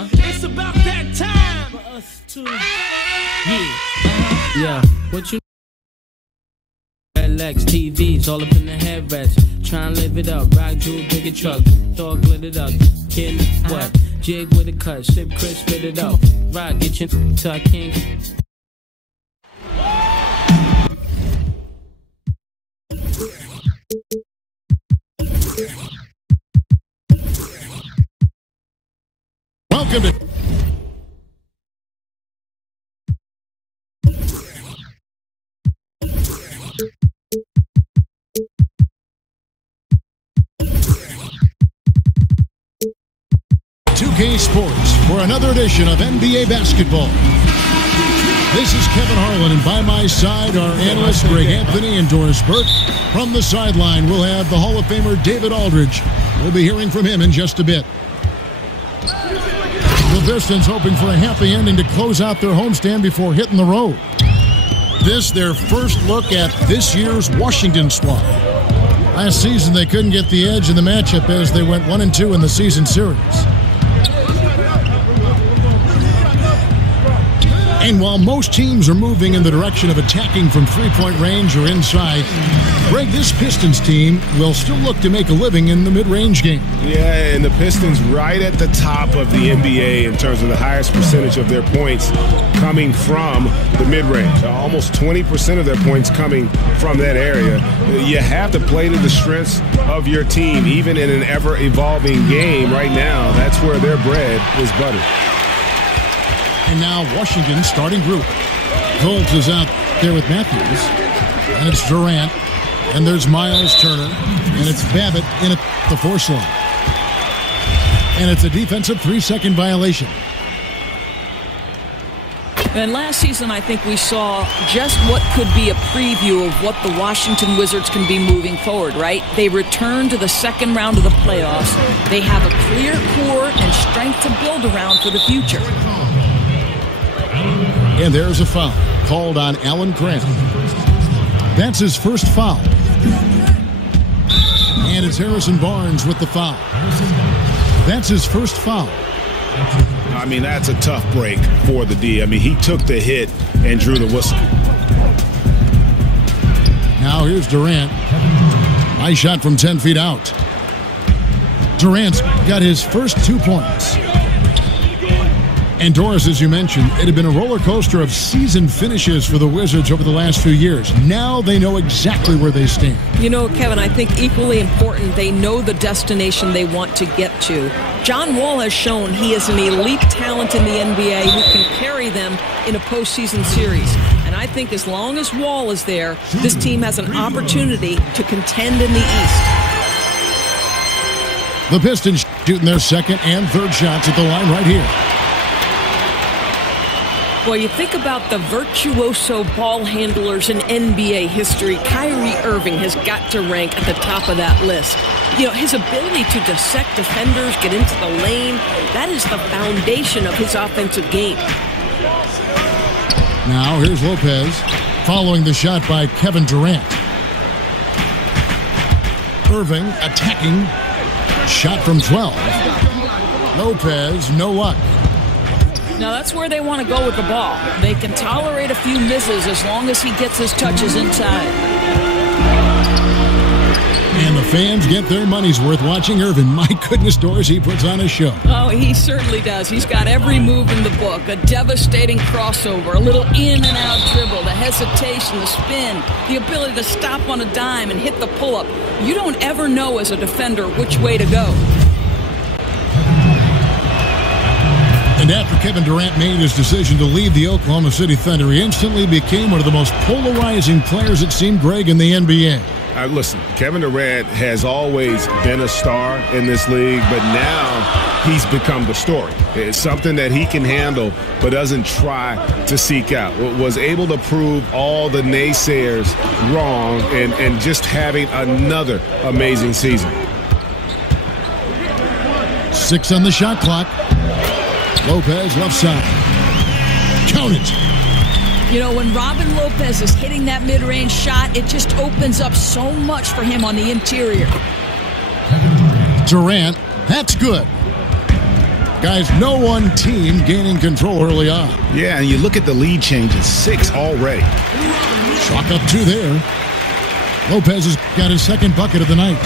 It's about that time for us to. Yeah. What you? LX TVs all up in the headrest. Tryna live it up. Ride to a bigger truck. Throw glittered up. Kid, what? Jig with a cut. Sip crisp, spit it up. Ride, get your to I can't. Welcome to 2K Sports for another edition of NBA basketball. This is Kevin Harlan, and by my side are analysts Greg Anthony and Doris Burke. From the sideline, we'll have the Hall of Famer David Aldridge. We'll be hearing from him in just a bit. The Pistons hoping for a happy ending to close out their homestand before hitting the road. This, their first look at this year's Washington squad. Last season, they couldn't get the edge in the matchup as they went 1-2 in the season series. And while most teams are moving in the direction of attacking from three-point range or inside, Greg, this Pistons team will still look to make a living in the mid-range game. Yeah, and the Pistons right at the top of the NBA in terms of the highest percentage of their points coming from the mid-range. Almost 20% of their points coming from that area. You have to play to the strengths of your team, even in an ever-evolving game right now. That's where their bread is buttered. And now Washington's starting group. Colts is out there with Matthews. And it's Durant. And there's Miles Turner. And it's Babbitt in at the force line. And it's a defensive 3-second violation. And last season, I think we saw just what could be a preview of what the Washington Wizards can be moving forward, right? They return to the second round of the playoffs. They have a clear core and strength to build around for the future. And there's a foul called on Alan Grant. That's his first foul. And it's Harrison Barnes with the foul. That's his first foul. I mean, that's a tough break for the D. I mean, he took the hit and drew the whistle. Now here's Durant. Nice shot from 10 feet out. Durant's got his first 2 points. And Doris, as you mentioned, it had been a roller coaster of season finishes for the Wizards over the last few years. Now they know exactly where they stand. You know, Kevin, I think equally important, they know the destination they want to get to. John Wall has shown he is an elite talent in the NBA who can carry them in a postseason series. And I think as long as Wall is there, this team has an opportunity to contend in the East. The Pistons shooting their second and third shots at the line right here. Well, you think about the virtuoso ball handlers in NBA history, Kyrie Irving has got to rank at the top of that list. You know, his ability to dissect defenders, get into the lane, that is the foundation of his offensive game. Now here's Lopez following the shot by Kevin Durant. Irving attacking. Shot from 12. Lopez, no luck. Now that's where they want to go with the ball. They can tolerate a few misses as long as he gets his touches inside. And the fans get their money's worth watching Irvin. My goodness, Doris, he puts on a show. Oh, he certainly does. He's got every move in the book. A devastating crossover, a little in and out dribble, the hesitation, the spin, the ability to stop on a dime and hit the pull-up. You don't ever know as a defender which way to go. And after Kevin Durant made his decision to leave the Oklahoma City Thunder, he instantly became one of the most polarizing players, it seemed, Greg, in the NBA. Listen, Kevin Durant has always been a star in this league, but now he's become the story. It's something that he can handle but doesn't try to seek out. Was able to prove all the naysayers wrong and just having another amazing season. 6 on the shot clock. Lopez left side. Count it. You know, when Robin Lopez is hitting that mid-range shot, it just opens up so much for him on the interior. Durant, that's good. Guys, no one team gaining control early on. Yeah, and you look at the lead changes, 6 already. Chalk up 2 there. Lopez has got his second bucket of the night.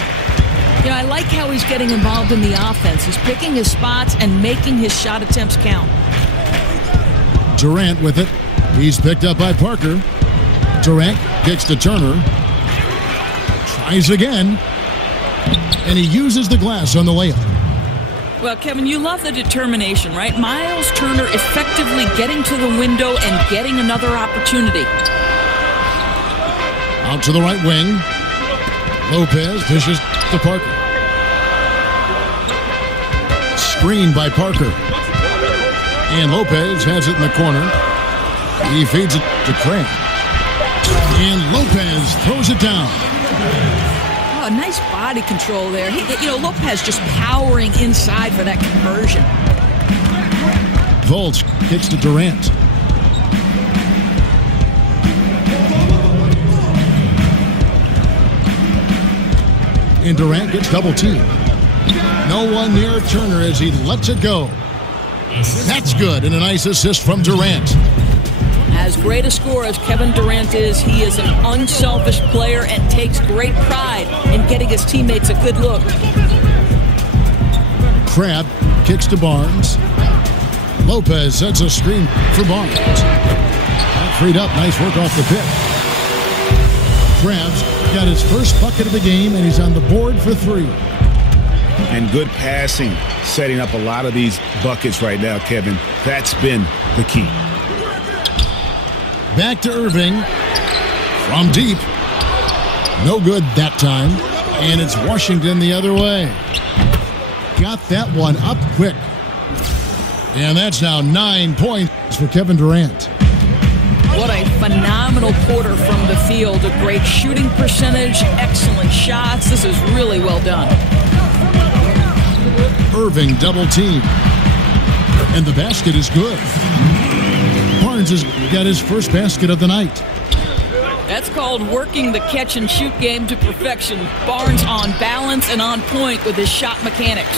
Yeah, I like how he's getting involved in the offense. He's picking his spots and making his shot attempts count. Durant with it. He's picked up by Parker. Durant kicks to Turner. Tries again. And he uses the glass on the layup. Well, Kevin, you love the determination, right? Miles Turner effectively getting to the window and getting another opportunity. Out to the right wing. Lopez dishes to Parker. Screen by Parker. And Lopez has it in the corner. He feeds it to Craig. And Lopez throws it down. Oh, nice body control there. Lopez just powering inside for that conversion. Volts kicks to Durant. And Durant gets double teamed. No one near Turner as he lets it go. That's good, and a nice assist from Durant. As great a scorer as Kevin Durant is, he is an unselfish player and takes great pride in getting his teammates a good look. Crabbe kicks to Barnes. Lopez sets a screen for Barnes. That freed up. Nice work off the pick. Crabbe's got his first bucket of the game, and he's on the board for 3. And good passing, setting up a lot of these buckets right now, Kevin. That's been the key. Back to Irving. From deep. No good that time. And it's Washington the other way. Got that one up quick. And that's now 9 points for Kevin Durant. What a phenomenal quarter from the field. A great shooting percentage, excellent shots. This is really well done. Irving double team. And the basket is good. Barnes has got his first basket of the night. That's called working the catch and shoot game to perfection. Barnes on balance and on point with his shot mechanics.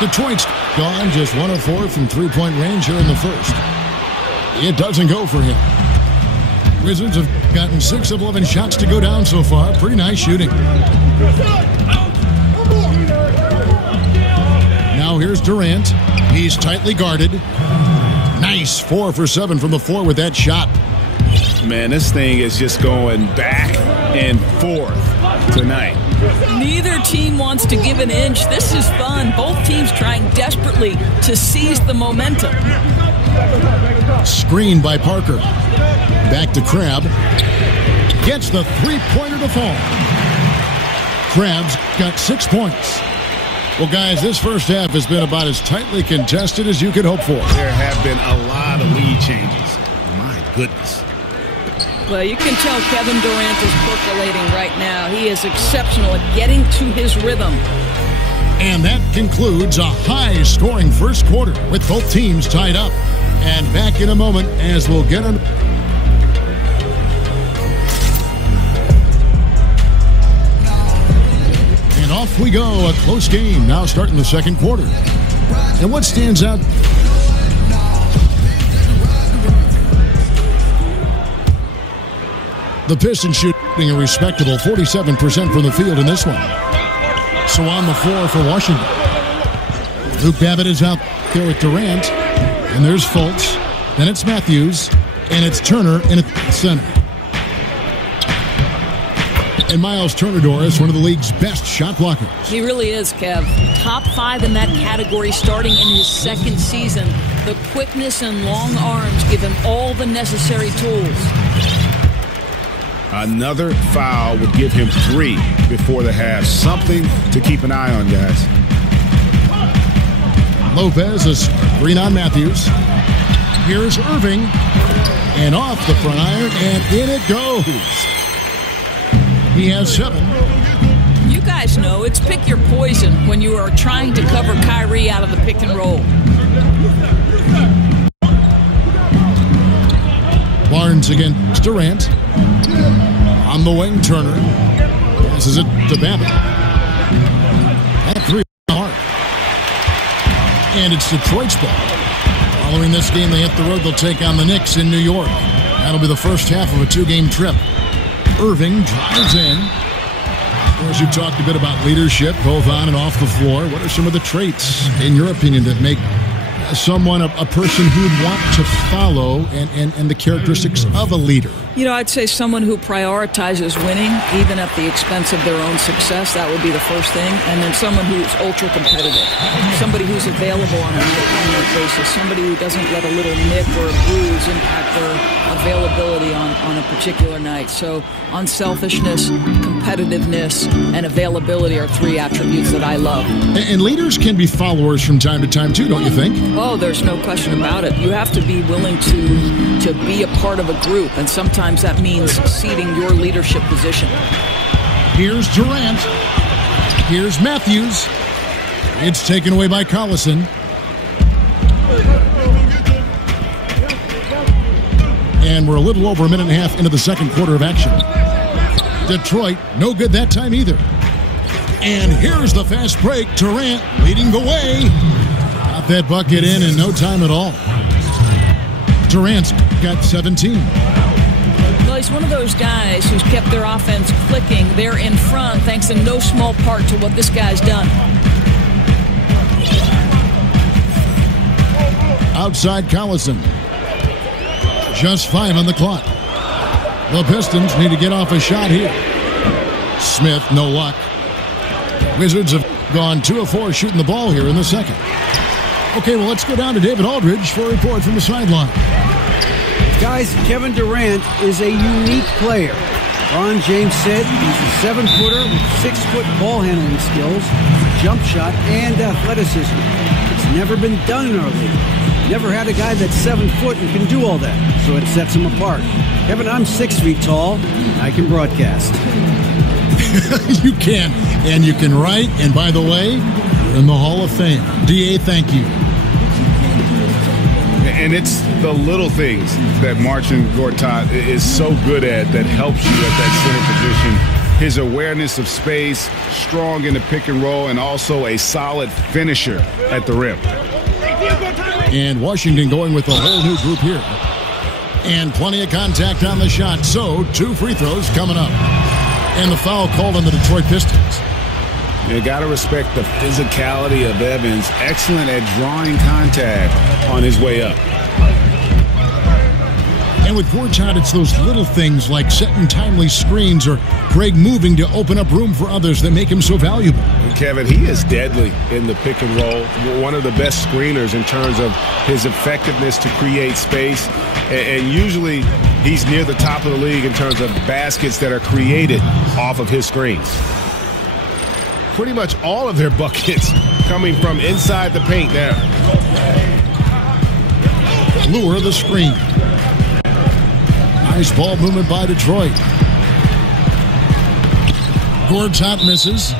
Detroit's gone just 1 of 4 from three-point range here in the first. It doesn't go for him. Wizards have gotten 6 of 11 shots to go down so far. Pretty nice shooting. Now here's Durant. He's tightly guarded. Nice 4 for 7 from the floor with that shot. Man, this thing is just going back and forth tonight. Neither team wants to give an inch. This is fun. Both teams trying desperately to seize the momentum. Screen by Parker. Back to Crabbe. Gets the three-pointer to fall. Crabbe's got 6 points. Well, guys, this first half has been about as tightly contested as you could hope for. There have been a lot of lead changes. My goodness. Well, you can tell Kevin Durant is percolating right now. He is exceptional at getting to his rhythm. And that concludes a high-scoring first quarter with both teams tied up. And back in a moment as we'll get on. And off we go. A close game now starting the second quarter. And what stands out? The Pistons shooting a respectable 47% from the field in this one. So on the floor for Washington. Luke Babbitt is out there with Durant. And there's Fultz. Then it's Matthews. And it's Turner in at center. And Miles Turner, Doris, one of the league's best shot blockers. He really is, Kev. Top 5 in that category starting in his second season. The quickness and long arms give him all the necessary tools. Another foul would give him 3 before the half. Something to keep an eye on, guys. Lopez is screen on Matthews. Here's Irving. And off the front iron, and in it goes. He has 7. You guys know it's pick your poison when you are trying to cover Kyrie out of the pick and roll. Barnes against Durant. On the wing, Turner. Passes it to Babbitt. That 3 hard. And it's Detroit's ball. Following this game, they hit the road. They'll take on the Knicks in New York. That'll be the first half of a 2-game trip. Irving drives in. Of course, you've talked a bit about leadership, both on and off the floor. What are some of the traits, in your opinion, that make someone a person who'd want to follow and the characteristics of a leader? You know, I'd say someone who prioritizes winning, even at the expense of their own success. That would be the first thing. And then someone who's ultra competitive. Somebody who's available on a night-to-night basis. Somebody who doesn't let a little nick or a bruise impact their availability on a particular night. So unselfishness, competitiveness, and availability are 3 attributes that I love. And leaders can be followers from time to time, too, don't you think? Oh, there's no question about it. You have to be willing to be a part of a group, and sometimes that means ceding your leadership position. Here's Durant. Here's Matthews. It's taken away by Collison. And we're a little over a minute and a half into the second quarter of action. Detroit, no good that time either. And here's the fast break. Durant leading the way. Got that bucket in no time at all. Durant's got 17. Well, he's one of those guys who's kept their offense clicking. They're in front thanks in no small part to what this guy's done. Outside Collison. Just 5 on the clock. The Pistons need to get off a shot here. Smith, no luck. Wizards have gone 2 of 4 shooting the ball here in the second. Okay, well, let's go down to David Aldridge for a report from the sideline. Guys, Kevin Durant is a unique player. Ron James said he's a 7-footer with 6-foot ball handling skills, jump shot, and athleticism. It's never been done in our league. Never had a guy that's 7 foot and can do all that, so it sets him apart. Kevin, I'm 6 feet tall. I can broadcast. You can, and you can write, and by the way, you're in the Hall of Fame. D.A., thank you. And it's the little things that Marcin Gortat is so good at that helps you at that center position. His awareness of space, strong in the pick and roll, and also a solid finisher at the rim. And Washington going with a whole new group here. And plenty of contact on the shot, so 2 free throws coming up. And the foul called on the Detroit Pistons. You got to respect the physicality of Evans. Excellent at drawing contact on his way up. And with Gortat, it's those little things like setting timely screens or Greg moving to open up room for others that make him so valuable. And Kevin, he is deadly in the pick and roll. One of the best screeners in terms of his effectiveness to create space. And usually he's near the top of the league in terms of baskets that are created off of his screens. Pretty much all of their buckets coming from inside the paint now. Lure the screen. Nice ball movement by Detroit. Gortat misses.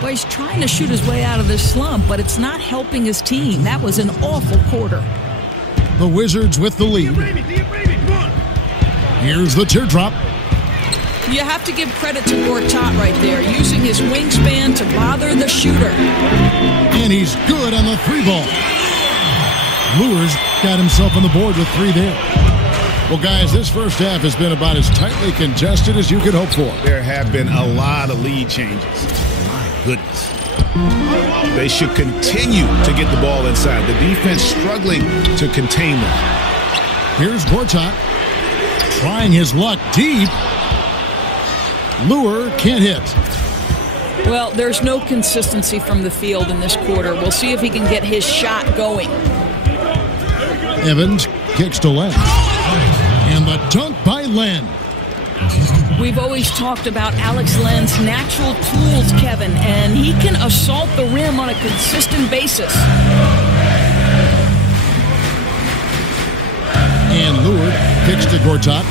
Well, he's trying to shoot his way out of this slump, but it's not helping his team. That was an awful quarter. The Wizards with the lead. Here's the teardrop. You have to give credit to Gortat right there, using his wingspan to bother the shooter. And he's good on the 3-ball. Lures got himself on the board with 3 there. Well, guys, this first half has been about as tightly contested as you could hope for. There have been a lot of lead changes. My goodness. They should continue to get the ball inside. The defense struggling to contain them. Here's Gortat trying his luck deep. Lure can't hit. Well, there's no consistency from the field in this quarter. We'll see if he can get his shot going. Evans kicks to Len. And the dunk by Len. We've always talked about Alex Len's natural tools, Kevin, and he can assault the rim on a consistent basis. And Lure kicks to Gortat.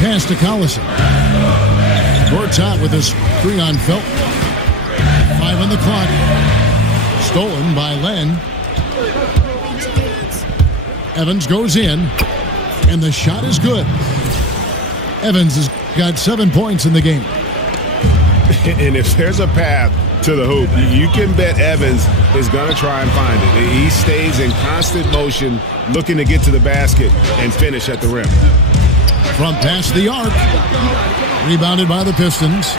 Pass to Collison. Gortat with his 3 on Felton. 5 on the clock. Stolen by Len. Evans goes in, and the shot is good. Evans has got 7 points in the game. And if there's a path to the hoop. You can bet Evans is going to try and find it. He stays in constant motion, looking to get to the basket and finish at the rim. From past the arc, rebounded by the Pistons.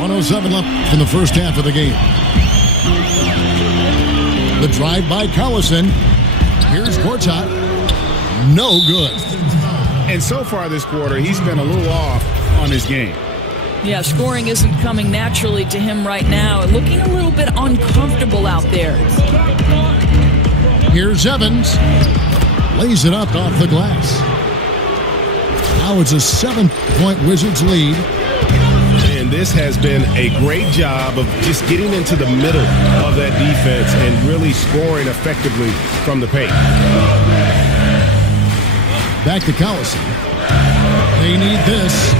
107 left in the first half of the game. The drive by Collison. Here's Gortat. No good. And so far this quarter, he's been a little off on his game. Yeah, scoring isn't coming naturally to him right now. Looking a little bit uncomfortable out there. Here's Evans. Lays it up off the glass. Now it's a 7-point Wizards lead. And this has been a great job of just getting into the middle of that defense and really scoring effectively from the paint. Back to Collison. They need this.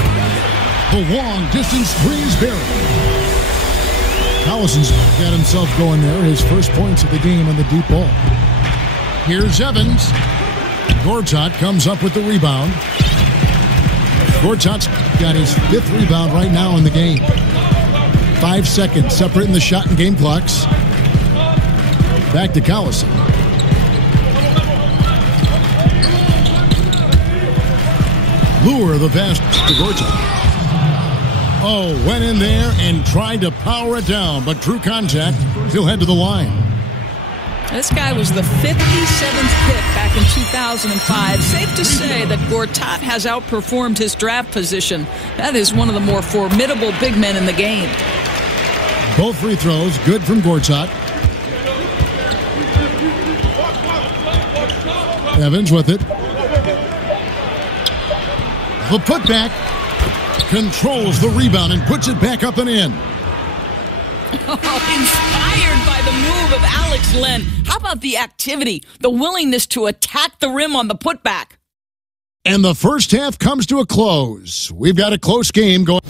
The long distance three is buried. Collison's got himself going there. His first points of the game on the deep ball. Here's Evans. Gortat comes up with the rebound. Gortat's got his 5th rebound right now in the game. 5 seconds separating the shot and game clocks. Back to Collison. Lure the pass to Gortat. Oh, went in there and tried to power it down, but true contact, he'll head to the line. This guy was the 57th pick back in 2005. Safe to say that Gortat has outperformed his draft position. That is one of the more formidable big men in the game. Both free throws, good from Gortat. Evans with it. The putback controls the rebound and puts it back up and in. Inspired by the move of Alex Len. How about the activity, the willingness to attack the rim on the putback? And the first half comes to a close. We've got a close game going.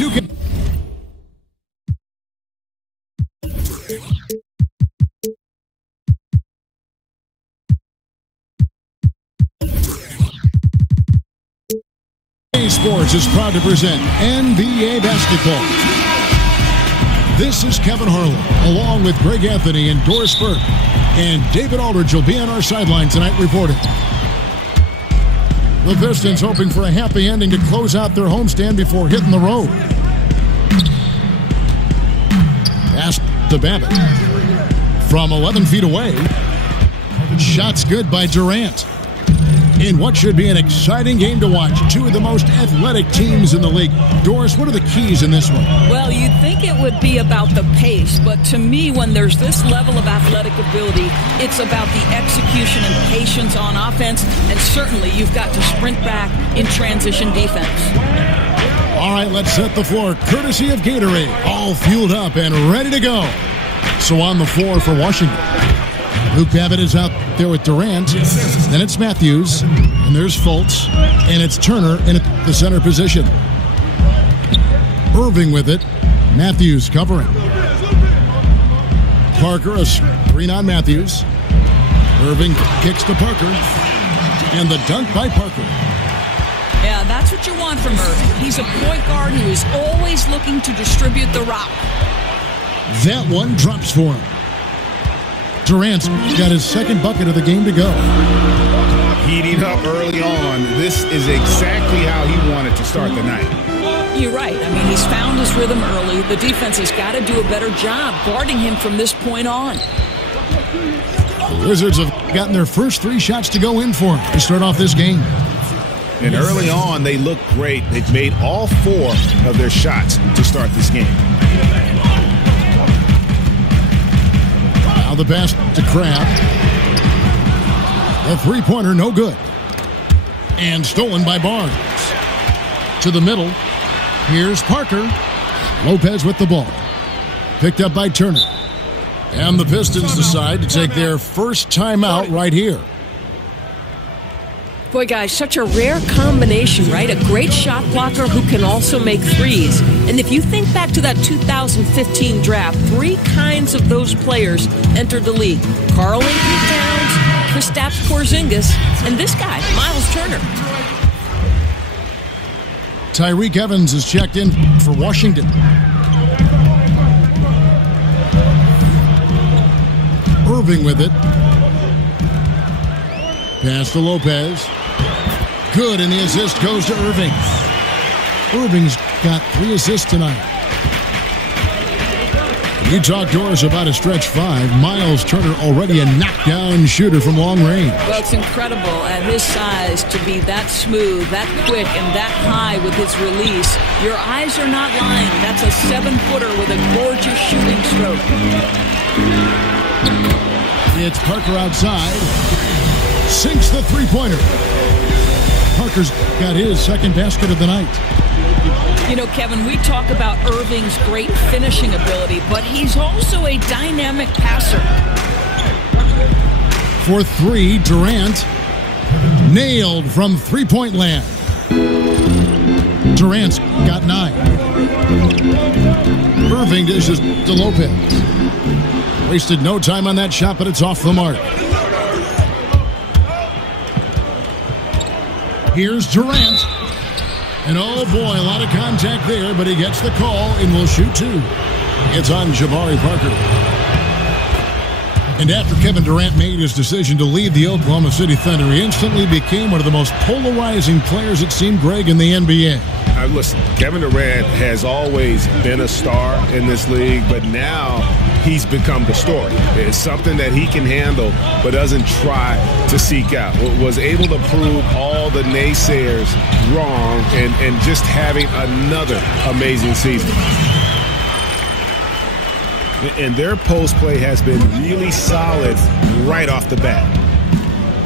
2 Sports is proud to present NBA basketball. This is Kevin Harlan, along with Greg Anthony and Doris Burke. And David Aldridge will be on our sideline tonight reporting. The Pistons hoping for a happy ending to close out their homestand before hitting the road. Pass to Babbitt. From 11 feet away. Shots good by Durant. In what should be an exciting game to watch, two of the most athletic teams in the league. Doris, what are the keys in this one? Well, you'd think it would be about the pace, but to me, when there's this level of athletic ability, it's about the execution and patience on offense, and certainly you've got to sprint back in transition defense. All right, let's set the floor, courtesy of Gatorade, all fueled up and ready to go. So on the floor for Washington, Luke Babbitt is out there with Durant. Then it's Matthews, and there's Fultz, and it's Turner in the center position. Irving with it. Matthews covering. Parker, a screen on Matthews. Irving kicks to Parker, and the dunk by Parker. Yeah, that's what you want from Irving. He's a point guard who is always looking to distribute the rock. That one drops for him. Durant's got his second bucket of the game to go. Heating up early on. This is exactly how he wanted to start the night. You're right. I mean, he's found his rhythm early. The defense has got to do a better job guarding him from this point on. The Wizards have gotten their first 3 shots to go in for him to start off this game. And early on, they looked great. They've made all 4 of their shots to start this game. Now the pass to Crab. The three-pointer, no good. And stolen by Barnes. To the middle. Here's Parker. Lopez with the ball. Picked up by Turner. And the Pistons decide to take their first timeout right here. Boy, guys, such a rare combination, right? A great shot blocker who can also make threes. And if you think back to that 2015 draft, 3 kinds of those players entered the league. Karl-Anthony Towns, Kristaps Porzingis, and this guy, Miles Turner. Tyreke Evans is checked in for Washington. Irving with it. Pass to Lopez. Good, and the assist goes to Irving. Irving's got 3 assists tonight. You talk to us about a stretch 5. Miles Turner already a knockdown shooter from long range. Well, it's incredible at his size to be that smooth, that quick, and that high with his release. Your eyes are not lying. That's a 7-footer with a gorgeous shooting stroke. It's Parker outside. Sinks the three-pointer. Parker's got his second basket of the night. You know, Kevin, we talk about Irving's great finishing ability, but he's also a dynamic passer. For 3, Durant. Nailed from three-point land. Durant's got 9. Irving dishes to Lopez. Wasted no time on that shot, but it's off the mark. Here's Durant. And oh boy, a lot of contact there, but he gets the call and will shoot 2. It's on Jabari Parker. And after Kevin Durant made his decision to leave the Oklahoma City Thunder, he instantly became one of the most polarizing players, it seemed, Greg, in the NBA. Listen, Kevin Durant has always been a star in this league, but now he's become the story. It's something that he can handle, but doesn't try to seek out. Was able to prove all the naysayers wrong and just having another amazing season. And their post play has been really solid right off the bat.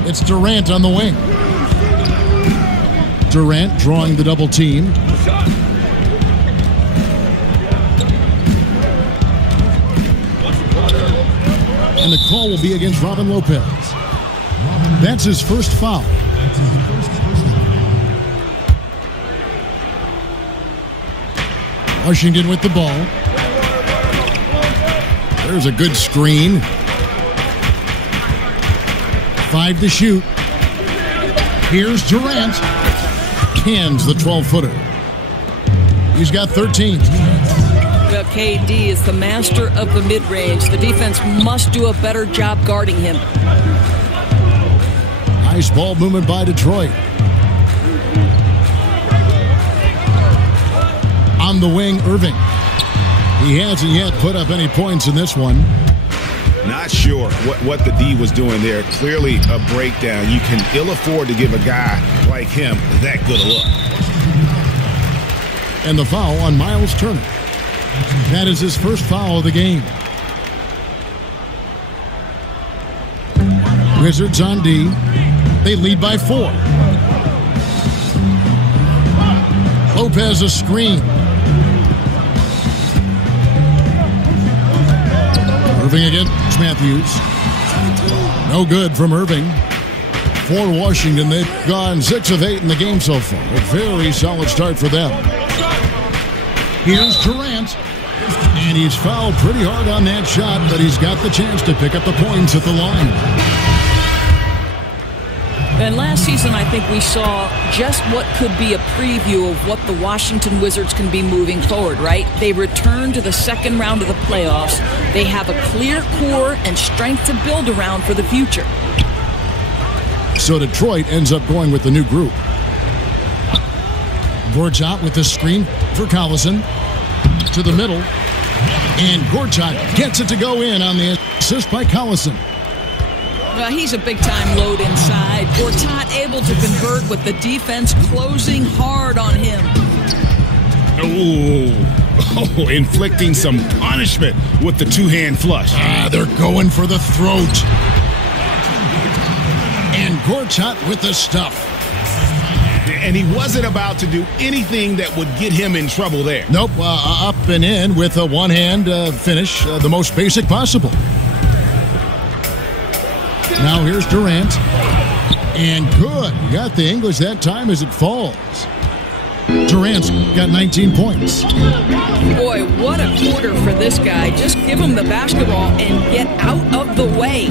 It's Durant on the wing. Durant drawing the double team. And the call will be against Robin Lopez. That's his first foul. Washington with the ball. There's a good screen. 5 to shoot. Here's Durant. Cans the 12-footer. He's got 13. Well, KD is the master of the mid-range. The defense must do a better job guarding him. Nice ball movement by Detroit. On the wing, Irving. He hasn't yet put up any points in this one. Not sure what the D was doing there. Clearly a breakdown. You can ill afford to give a guy like him that good a look. And the foul on Miles Turner. That is his first foul of the game. Wizards on D. They lead by 4. Lopez a screen. Irving against Matthews. No good from Irving. For Washington, they've gone 6 of 8 in the game so far. A very solid start for them. Here's Durant. And he's fouled pretty hard on that shot, but he's got the chance to pick up the points at the line. And last season, I think we saw just what could be a preview of what the Washington Wizards can be moving forward, right? They return to the second round of the playoffs. They have a clear core and strength to build around for the future. So Detroit ends up going with the new group. Gortat with the screen for Collison. To the middle. And Gortat gets it to go in on the assist by Collison. Well, he's a big-time load inside. Gortat able to convert with the defense closing hard on him. Oh, inflicting some punishment with the two-hand flush. They're going for the throat. And Gortat with the stuff. And he wasn't about to do anything that would get him in trouble there. Nope, up and in with a one-hand finish, the most basic possible. Now here's Durant. And good. Got the English that time as it falls. Durant's got 19 points. Boy, what a quarter for this guy. Just give him the basketball and get out of the way.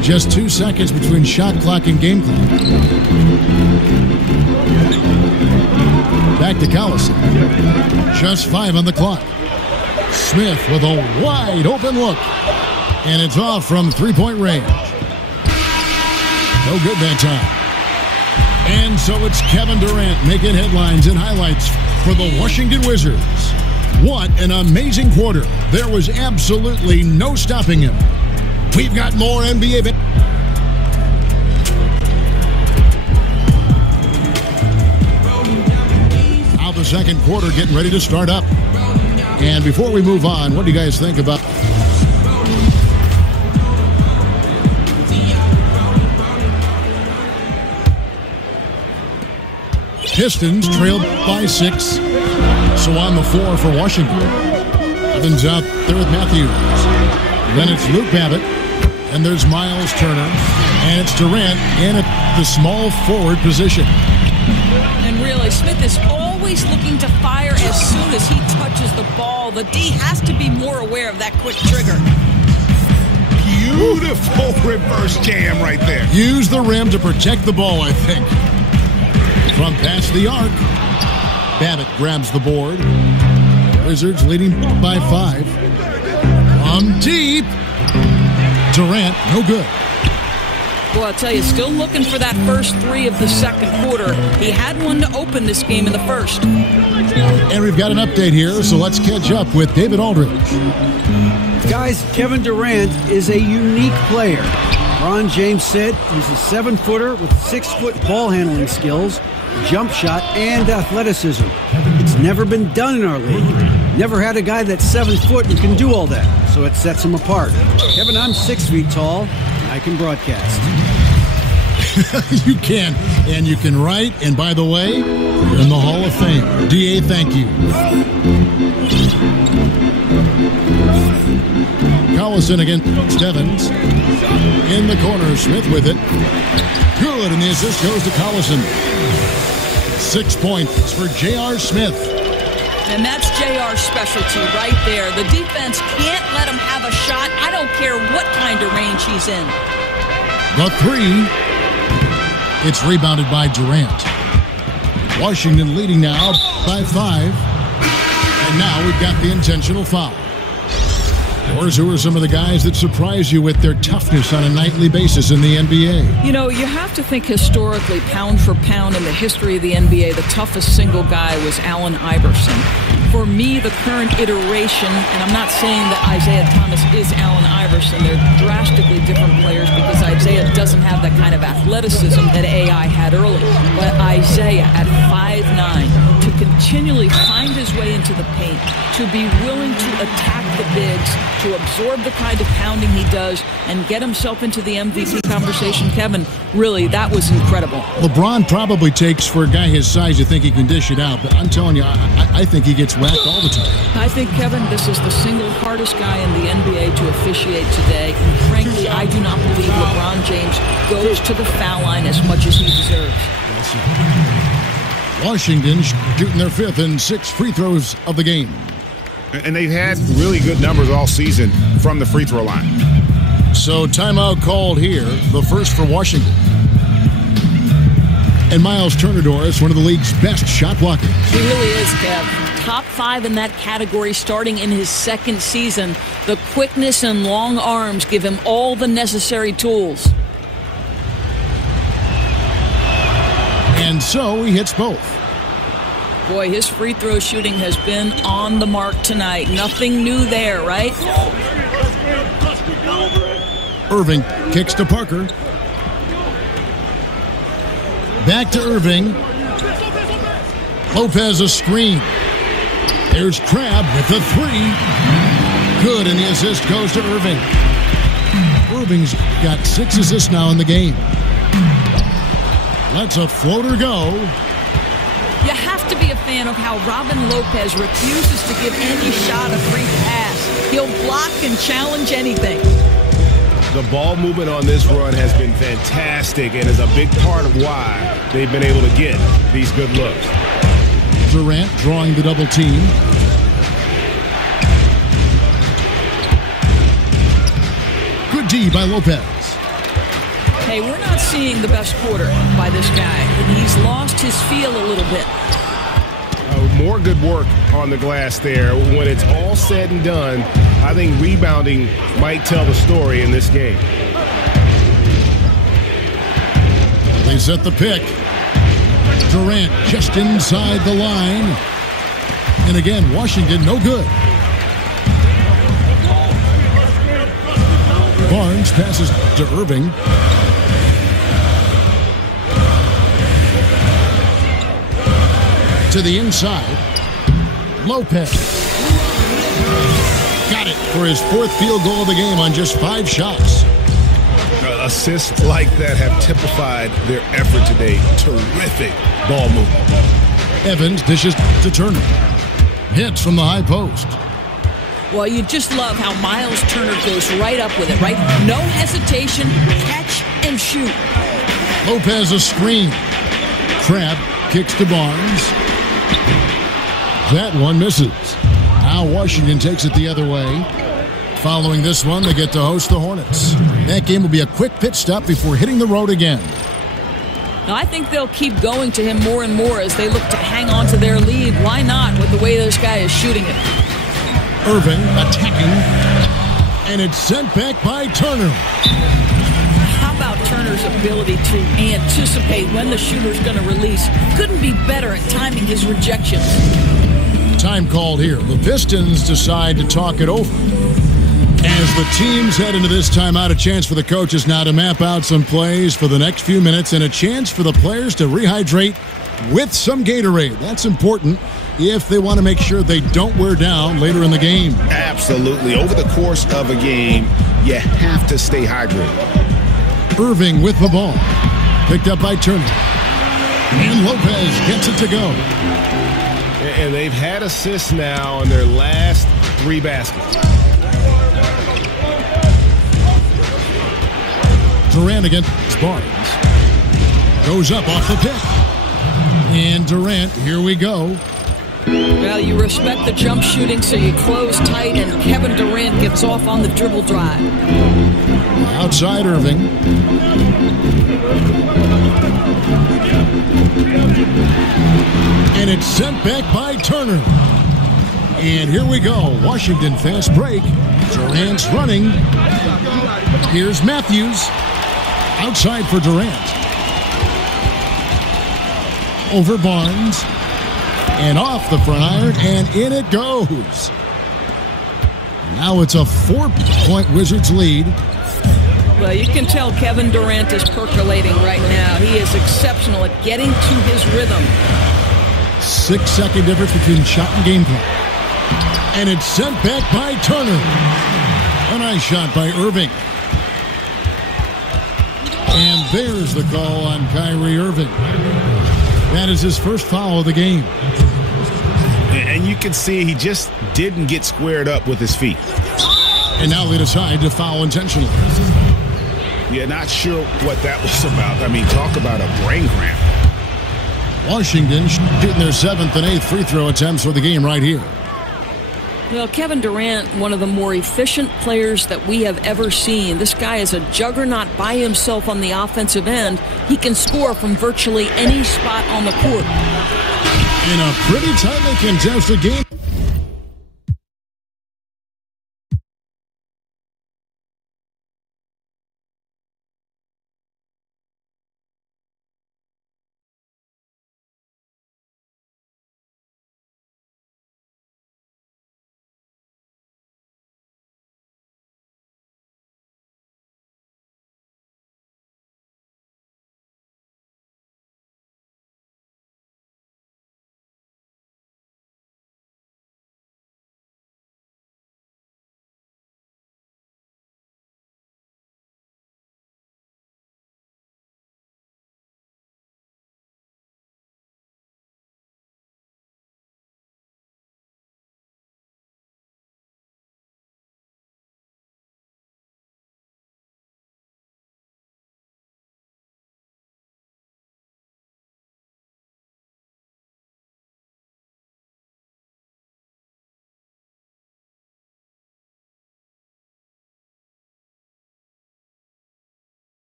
Just 2 seconds between shot clock and game clock. Back to Collison. Just 5 on the clock. Smith with a wide open look. And it's off from three-point range. No good that time. And so it's Kevin Durant making headlines and highlights for the Washington Wizards. What an amazing quarter. There was absolutely no stopping him. We've got more NBA. Now the second quarter getting ready to start up. And before we move on, what do you guys think about Pistons trailed by 6. So on the floor for Washington. Evans out there with Matthews. Then it's Luke Babbitt. And there's Miles Turner. And it's Durant in at the small forward position. And really, Smith is always looking to fire as soon as he touches the ball. The D has to be more aware of that quick trigger. Beautiful reverse jam right there. Use the rim to protect the ball, I think. From past the arc. Babbitt grabs the board. Wizards leading by 5. From deep. Durant, no good. Well, I'll tell you, still looking for that first 3 of the second quarter. He had one to open this game in the first. And we've got an update here, so let's catch up with David Aldridge. Guys, Kevin Durant is a unique player. Ron James said he's a 7-footer with 6-foot ball handling skills, jump shot, and athleticism. It's never been done in our league. Never had a guy that's 7 foot and can do all that, so it sets him apart. Kevin, I'm 6 feet tall, and I can broadcast. You can, and you can write, and by the way, you're in the Hall of Fame. DA, thank you. Collison against Evans. In the corner, Smith with it. Good, and the assist goes to Collison. 6 points for J.R. Smith. And that's JR's specialty right there. The defense can't let him have a shot. I don't care what kind of range he's in. The three. It's rebounded by Durant. Washington leading now by 5. And now we've got the intentional foul. Who are some of the guys that surprise you with their toughness on a nightly basis in the NBA? You know, you have to think historically, pound for pound in the history of the NBA, the toughest single guy was Allen Iverson. For me, the current iteration, and I'm not saying that Isaiah Thomas is Allen Iverson, they're drastically different players because Isaiah doesn't have that kind of athleticism that AI had early. But Isaiah at 5'9", to continually find his way into the paint, to be willing to attack the bigs, to absorb the kind of pounding he does, and get himself into the MVP conversation, Kevin, really, that was incredible. LeBron probably takes, for a guy his size, to think he can dish it out, but I'm telling you, I think he gets whacked all the time. I think, Kevin, this is the single hardest guy in the NBA to officiate today, and frankly, I do not believe LeBron James goes to the foul line as much as he deserves. Washington shooting their 5th and 6th free throws of the game. And they've had really good numbers all season from the free throw line. So timeout called here, the first for Washington. And Miles Turner, Doris, one of the league's best shot blockers. He really is, Kev. Top 5 in that category starting in his 2nd season. The quickness and long arms give him all the necessary tools. And so he hits both. Boy, his free throw shooting has been on the mark tonight. Nothing new there, right? Irving kicks to Parker. Back to Irving. Lopez a screen. There's Crabbe with the 3. Good, and the assist goes to Irving. Irving's got 6 assists now in the game. Lets a floater go. You have to be a fan of how Robin Lopez refuses to give any shot a free pass. He'll block and challenge anything. The ball movement on this run has been fantastic and is a big part of why they've been able to get these good looks. Durant drawing the double team. Good D by Lopez. Hey, we're not seeing the best quarter by this guy. He's lost his feel a little bit. More good work on the glass there. When it's all said and done, I think rebounding might tell the story in this game. They set the pick. Durant just inside the line. And again, Washington no good. Barnes passes to Irving. To the inside. Lopez. Got it for his 4th field goal of the game on just 5 shots. Assists like that have typified their effort today. Terrific ball movement. Evans dishes to Turner. Hits from the high post. Well, you just love how Miles Turner goes right up with it, right? No hesitation, catch and shoot. Lopez a screen. Crabbe kicks to Barnes. That one misses. Now Washington takes it the other way. Following this one, they get to host the Hornets. That game will be a quick pit stop before hitting the road again. Now, I think they'll keep going to him more and more as they look to hang on to their lead. Why not with the way this guy is shooting it? Irving attacking. And it's sent back by Turner. How about Turner's ability to anticipate when the shooter's going to release? Couldn't be better at timing his rejections. Time called here. The Pistons decide to talk it over. As the teams head into this timeout, a chance for the coaches now to map out some plays for the next few minutes and a chance for the players to rehydrate with some Gatorade. That's important if they want to make sure they don't wear down later in the game. Absolutely. Over the course of a game, you have to stay hydrated. Irving with the ball. Picked up by Turner. And Lopez gets it to go. And they've had assists now in their last 3 baskets. Durant against Barnes. Goes up off the pick. And Durant, here we go. Well, you respect the jump shooting, so you close tight, and Kevin Durant gets off on the dribble drive. Outside Irving. And it's sent back by Turner. And here we go. Washington fast break. Durant's running. Here's Matthews. Outside for Durant. Over Barnes. And off the front iron, and in it goes. Now it's a 4-point Wizards lead. Well, you can tell Kevin Durant is percolating right now. He is exceptional at getting to his rhythm. 6-second difference between shot and game clock. And it's sent back by Turner. A nice shot by Irving. And there's the call on Kyrie Irving. That is his first foul of the game. And you can see he just didn't get squared up with his feet. And now they decide to foul intentionally. Yeah, not sure what that was about. I mean, talk about a brain cramp. Washington shooting their 7th and 8th free throw attempts for the game right here. Well, Kevin Durant, one of the more efficient players that we have ever seen. This guy is a juggernaut by himself on the offensive end. He can score from virtually any spot on the court. In a pretty tightly contested game.